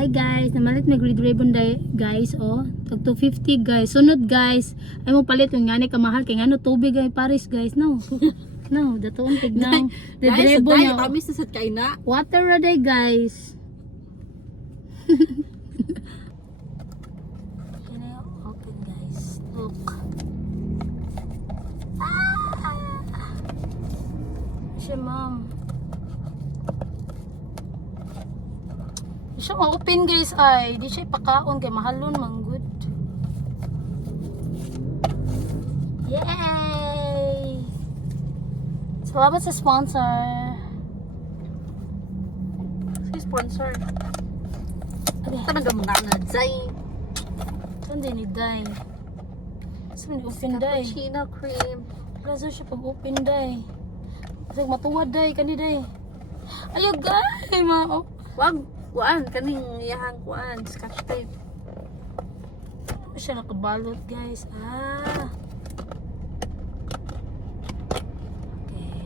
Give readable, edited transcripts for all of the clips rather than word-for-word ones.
Hi guys, namalit may grade ribbon guys, oh. Tag 250 guys. Sunod guys, ay mo palit yung ngani kamahal kay ngano tubig ay Paris guys, no. No, datoon tignan. The Guys, ribbon dahil niya. kami sa kay na. Water ra day guys. Can I open guys? Look. Siya ma'am. Di siya ma-open guys ay. Di siya ipakaon kay mahalon man good. Yay! Salamat sa sponsor. Si sponsor. Okay. Talaga mga nadzay. Saan din ni Day? Saan ni open Day? Cappuccino cream. Plaza siya pag open Day. Kasi matuwad Day, kani Day. Ayaw guys, Wag, kuan kaning iyahang kuan scotch tape. siya nakabalot guys. Okay.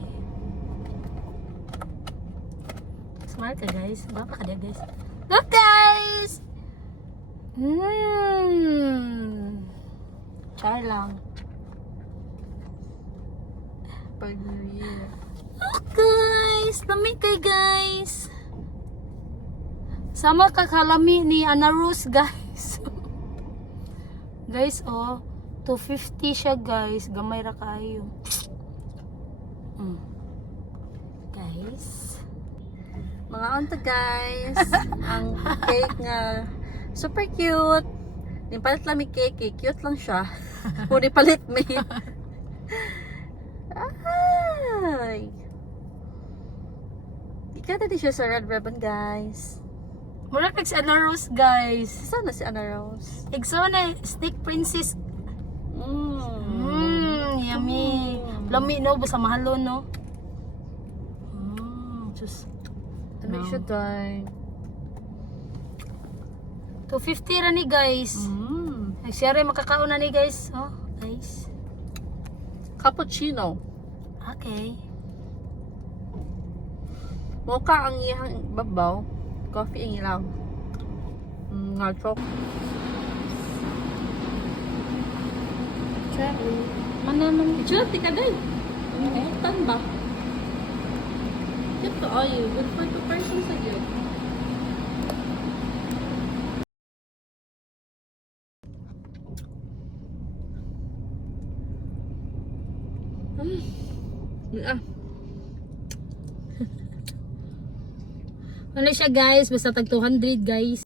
Smart ka guys. Baka ka guys. Look guys! Char lang. Pag New Year. Look guys! Lamig kay guys! Sama kakalami ni Ana Rose guys. Guys oh, 250 siya guys. Gamay ra kayo. Guys. Mga onta guys. Ang cake nga super cute. Ni palit lang mi cake, cute lang siya. Puni palit mi. Ay. Ikata di siya sa red ribbon guys. Mura kag si Ana Rose guys. Sana si Ana Rose. Exona stick princess. Yummy. Lami no, basta mahalon no. Just Ano siya dahil? 250 ra ni guys. Nagsiyari makakaon na ni guys. Oh, guys. Cappuccino. Okay. Mocha ang iyang babaw. Coffee ang ilaw. Nacho. Cherry. Manaman. Ichilati ka din. Tan ba? Ito ayo. Good for 2 persons again. Ano siya guys? Basta tag 200 guys.